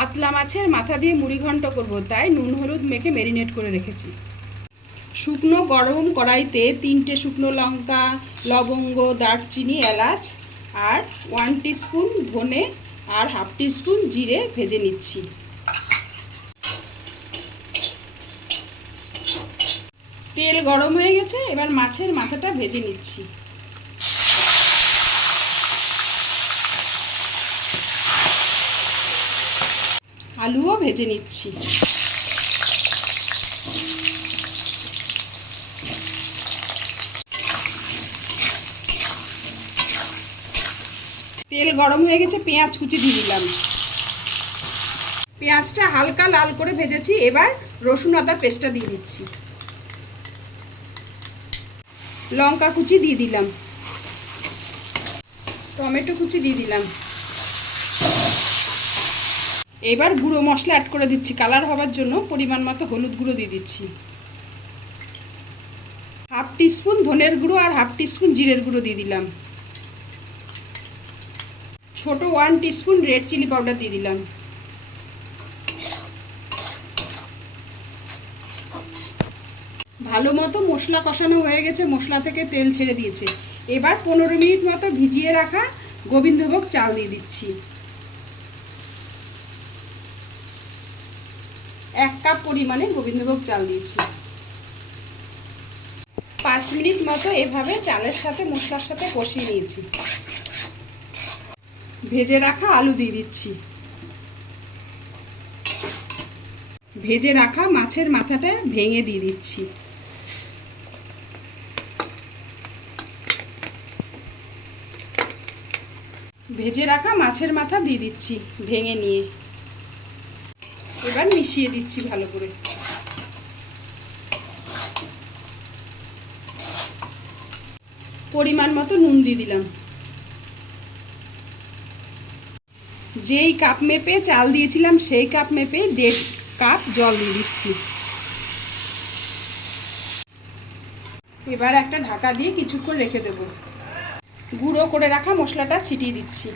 কাতলা মাছের মাথা দিয়ে মুড়ি ঘন্ট করব, তাই নুন হলুদ মেখে ম্যারিনেট করে রেখেছি। শুকনো গরম কড়াইতে 3টে শুকনো লঙ্কা, লবঙ্গ, দারচিনি, এলাচ আর 1 টিস্পুন ধনে আর 1/2 টিস্পুন জিরে ভেজে নিচ্ছি। তেল গরম হয়ে গেছে, এবার মাছের মাথাটা ভেজে নিচ্ছি। আলুও ভেজে নিচ্ছি। তেল গরম হয়ে গেছে, পেঁয়াজ কুচি দিয়ে দিলাম। পেঁয়াজটা হালকা লাল করে ভেজেছি, এবার রসুন আদা পেস্টটা দিয়ে দিচ্ছি। লঙ্কা কুচি দিয়ে দিলাম, টমেটো কুচি দিয়ে দিলাম। এবার গুঁড়ো মশলা অ্যাড করে দিচ্ছি। কালার হওয়ার জন্য পরিমাণ মতো হলুদ গুঁড়ো দিয়ে দিচ্ছি, 1/2 টিস্পুন ধনের গুঁড়ো আর 1/2 টিস্পুন জিরের গুঁড়ো দিয়ে দিলাম। ছোট 1 টিস্পুন রেড চিলি পাউডার দিয়ে দিলাম। ভালো মতো মশলা কষানো হয়ে গেছে, মশলা থেকে তেল ছেড়ে দিয়েছে। এবার 15 মিনিট মতো ভিজিয়ে রাখা গোবিন্দভোগ চাল দিয়ে দিচ্ছি। 1 কাপ পরিমাণে গোবিন্দভোগ চাল দিয়েছি। 5 মিনিট মতো এভাবে চালের সাথে মশলার সাথে কষিয়ে নিয়েছি। ভেজে রাখা আলু দিয়ে দিচ্ছি। ভেজে রাখা মাছের মাথাটা ভেঙে দিয়ে দিচ্ছি। ভেজে রাখা মাছের মাথা দিয়ে দিচ্ছি ভেঙে নিয়ে। এবার মিশিয়ে দিচ্ছি ভালো করে। পরিমাণ মতো নুন দিয়ে দিলাম। যেই কাপ মেপে চাল দিয়েছিলাম সেই কাপ মেপে 1.5 কাপ জল দিয়ে দিচ্ছি। এবার একটা ঢাকা দিয়ে কিছুক্ষণ রেখে দেব। গুঁড়ো করে রাখা মশলাটা ছিটিয়ে দিচ্ছি।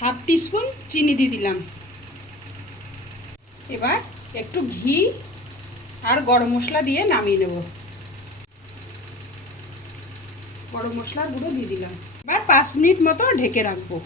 1/2 টিস্পুন চিনি দিয়ে দিলাম। এবার একটু ঘি আর গরম মশলা দিয়ে নামিয়ে নেব। গরম মশলার গুঁড়ো দিয়ে দিলাম। এবার 5 মিনিট মতো ঢেকে রাখবো।